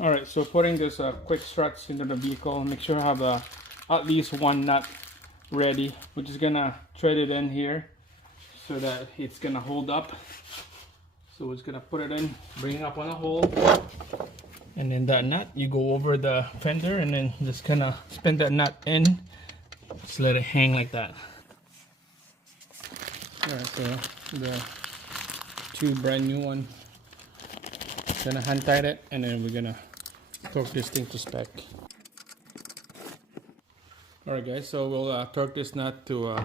Alright, so putting this quick struts into the vehicle, make sure I have at least one nut ready. We're just gonna thread it in here so that it's gonna hold up. So we're just gonna put it in, bring it up on a hole, and then that nut, you go over the fender and then just kind of spin that nut in. Just let it hang like that. Alright, so the two brand new one, gonna hand tight it, and then we're gonna torque this thing to spec. Alright guys, so we'll torque this nut to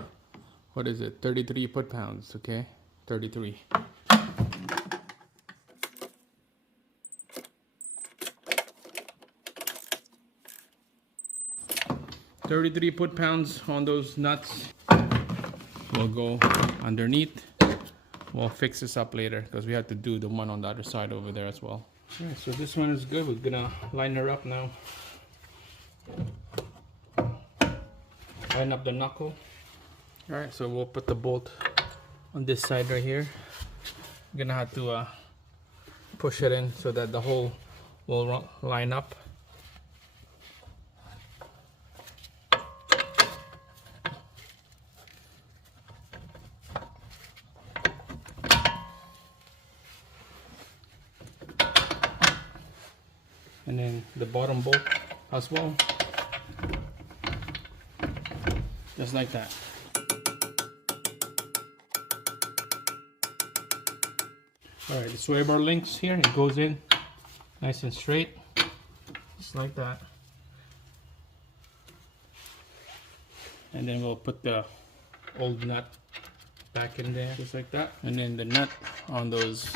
what is it, 33 foot-pounds, okay? 33. 33 foot-pounds on those nuts. We'll go underneath. We'll fix this up later because we have to do the one on the other side over there as well. Alright, so this one is good. We're gonna line her up now. Line up the knuckle. Alright, so we'll put the bolt on this side right here. We're gonna have to push it in so that the hole will line up. And then the bottom bolt as well, just like that. All right, the sway bar links here, it goes in nice and straight, just like that. And then we'll put the old nut back in there, just like that. And then the nut on those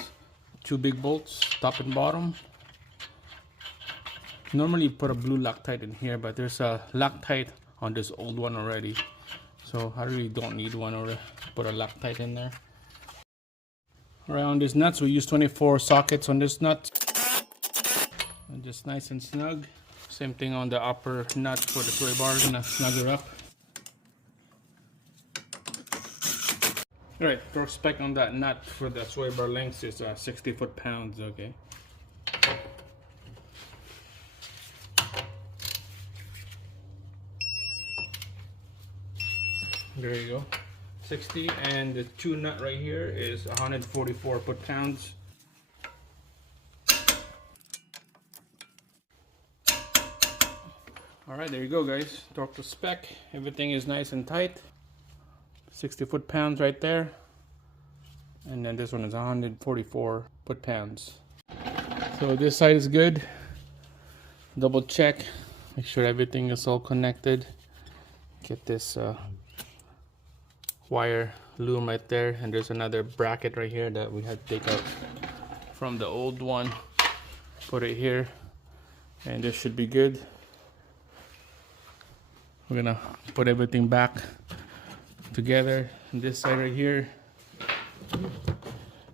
two big bolts, top and bottom. Normally you put a blue Loctite in here, but there's a Loctite on this old one already, so I really don't need one or put a Loctite in there. Alright, on these nuts we use 24 sockets on this nut, and just nice and snug. Same thing on the upper nut for the sway bar, gonna snug her up. Alright, torque spec on that nut for the sway bar length is 60 foot-pounds, okay. There you go, 60, and the two nut right here is 144 foot-pounds. Alright, there you go guys, torque to spec. Everything is nice and tight. 60 foot-pounds right there. And then this one is 144 foot-pounds. So this side is good. Double check, make sure everything is all connected. Get this wire loom right there, and there's another bracket right here that we had to take out from the old one. Put it here, and this should be good. We're gonna put everything back together. And this side right here,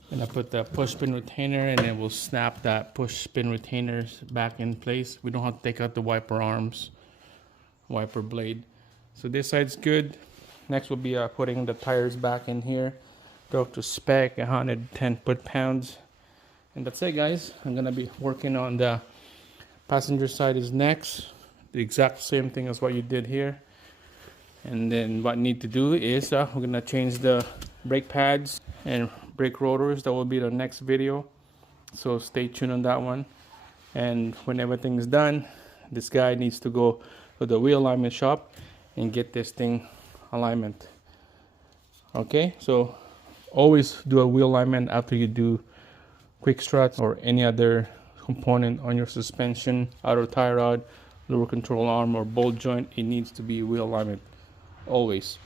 gonna put the push pin retainer, and then we'll snap that push pin retainers back in place. We don't have to take out the wiper arms, wiper blade. So this side's good. Next will be putting the tires back in here. Torque to spec, 110 foot-pounds. And that's it guys. I'm gonna be working on the passenger side is next. The exact same thing as what you did here. And then what I need to do is we're gonna change the brake pads and brake rotors. That will be the next video. So stay tuned on that one. And when everything is done, this guy needs to go to the wheel alignment shop and get this thing alignment. Okay, so always do a wheel alignment after you do quick struts or any other component on your suspension, outer tie rod, lower control arm, or bolt joint. It needs to be wheel alignment always.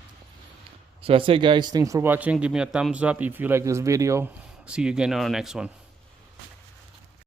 So that's it guys, thanks for watching. Give me a thumbs up if you like this video. See you again on our next one.